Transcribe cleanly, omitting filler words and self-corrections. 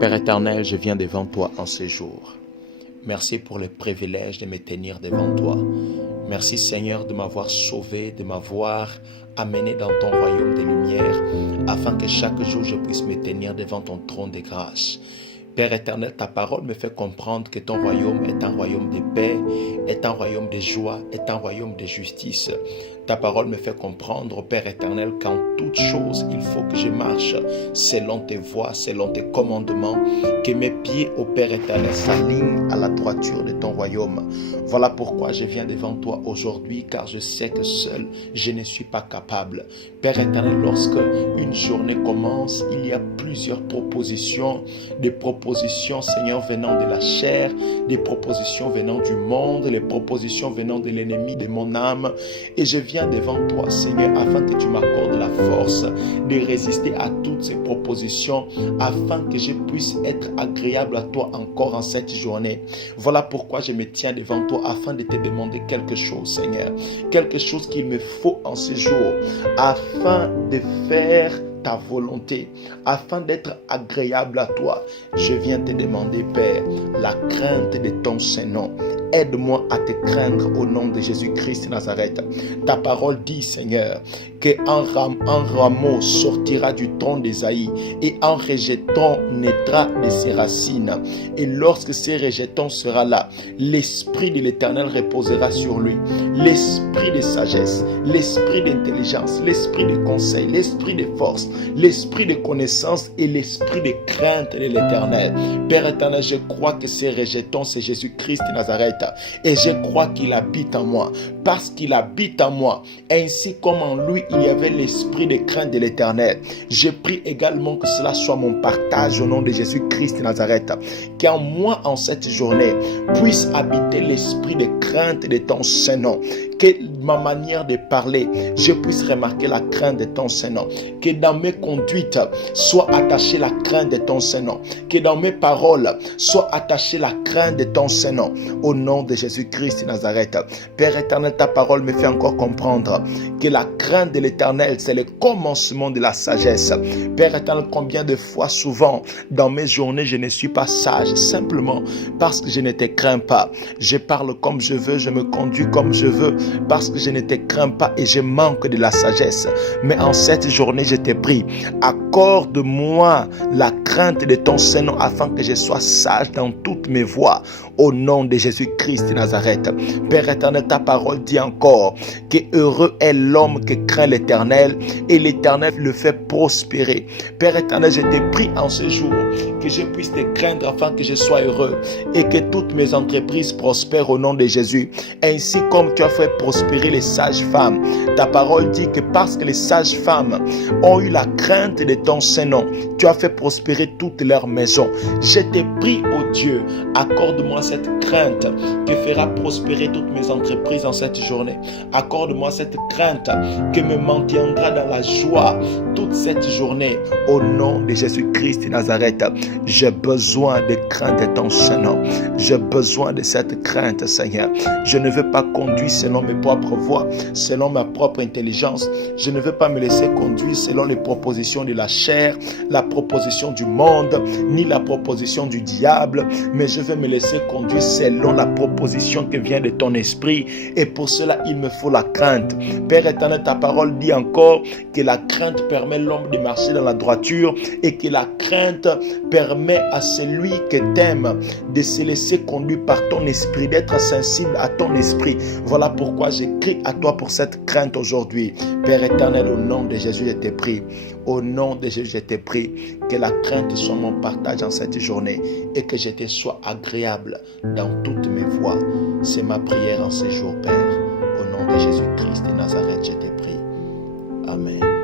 Père éternel, je viens devant toi en ce jour. Merci pour le privilège de me tenir devant toi. Merci Seigneur de m'avoir sauvé, de m'avoir amené dans ton royaume de lumière, afin que chaque jour je puisse me tenir devant ton trône de grâce. Père éternel, ta parole me fait comprendre que ton royaume est un royaume de paix, est un royaume de joie, est un royaume de justice. Ta parole me fait comprendre, Père éternel, qu'en toute chose, il faut que je marche selon tes voies, selon tes commandements, que mes pieds, ô Père éternel, s'alignent à la droiture de ton royaume. Voilà pourquoi je viens devant toi aujourd'hui, car je sais que seul, je ne suis pas capable. Père éternel, lorsque une journée commence, il y a plusieurs propositions, des propositions, Seigneur, venant de la chair, des propositions venant du monde, les propositions venant de l'ennemi de mon âme. Et je viens devant toi, Seigneur, afin que tu m'accordes la force de résister à toutes ces propositions, afin que je puisse être agréable à toi encore en cette journée. Voilà pourquoi je me tiens devant toi, afin de te demander quelque chose, Seigneur. Quelque chose qu'il me faut en ce jour, afin de faire ta volonté, afin d'être agréable à toi. Je viens te demander, Père, la crainte de ton Saint-Nom. Aide-moi à te craindre au nom de Jésus-Christ de Nazareth. Ta parole dit, Seigneur, qu'un rameau sortira du tronc d'Ésaïe et un rejeton naîtra de ses racines. Et lorsque ces rejetons sera là, l'Esprit de l'Éternel reposera sur lui. L'Esprit de sagesse, l'Esprit d'intelligence, l'Esprit de conseil, l'Esprit de force, l'Esprit de connaissance et l'Esprit de crainte de l'Éternel. Père éternel, je crois que ces rejetons, c'est Jésus-Christ de Nazareth. Et je crois qu'il habite en moi. Parce qu'il habite en moi, ainsi comme en lui, il y avait l'esprit de crainte de l'Éternel. Je prie également que cela soit mon partage au nom de Jésus-Christ de Nazareth. Qu'en moi, en cette journée, puisse habiter l'esprit de crainte de ton Saint-Nom. Que ma manière de parler, je puisse remarquer la crainte de ton Saint-Nom. Que dans mes conduites, soit attachée la crainte de ton Saint-Nom. Que dans mes paroles, soit attachée la crainte de ton Saint-Nom. Au nom de Jésus-Christ de Nazareth. Père éternel, ta parole me fait encore comprendre que la crainte de l'Éternel, c'est le commencement de la sagesse. Père éternel, combien de fois souvent dans mes journées, je ne suis pas sage, simplement parce que je ne te crains pas. Je parle comme je veux, je me conduis comme je veux, parce que je ne te crains pas et je manque de la sagesse. Mais en cette journée, je te prie, accorde-moi la crainte de ton Saint-Nom afin que je sois sage dans toutes mes voies. Au nom de Jésus-Christ de Nazareth. Père éternel, ta parole dit encore que heureux est l'homme qui craint l'Éternel et l'Éternel le fait prospérer. Père éternel, je te prie en ce jour que je puisse te craindre afin que je sois heureux et que toutes mes entreprises prospèrent au nom de Jésus. Ainsi comme tu as fait prospérer les sages-femmes. Ta parole dit que parce que les sages-femmes ont eu la crainte de ton Saint-Nom, tu as fait prospérer toutes leurs maisons. Je te prie, ô Dieu, accorde-moi cette crainte qui fera prospérer toutes mes entreprises en cette journée. Accorde-moi cette crainte qui me maintiendra dans la joie toute cette journée. Au nom de Jésus-Christ de Nazareth, j'ai besoin de crainte de ton Saint-Nom. J'ai besoin de cette crainte, Seigneur. Je ne veux pas conduire selon mes propres voies, selon ma propre intelligence. Je ne veux pas me laisser conduire selon les propositions de la chair, la proposition du monde, ni la proposition du diable, mais je veux me laisser conduire selon la proposition qui vient de ton esprit. Et pour cela, il me faut la crainte. Père éternel, ta parole dit encore que la crainte permet l'homme de marcher dans la droiture et que la crainte permet à celui que t'aime de se laisser conduire par ton esprit, d'être sensible à ton esprit. Voilà pourquoi j'écris à toi pour cette crainte aujourd'hui. Père éternel, au nom de Jésus, je te prie. Au nom de Jésus, je te prie que la crainte soit mon partage en cette journée et que je te sois agréable dans toutes mes voies. C'est ma prière en ce jour, Père. Au nom de Jésus-Christ de Nazareth, je te prie. Amen.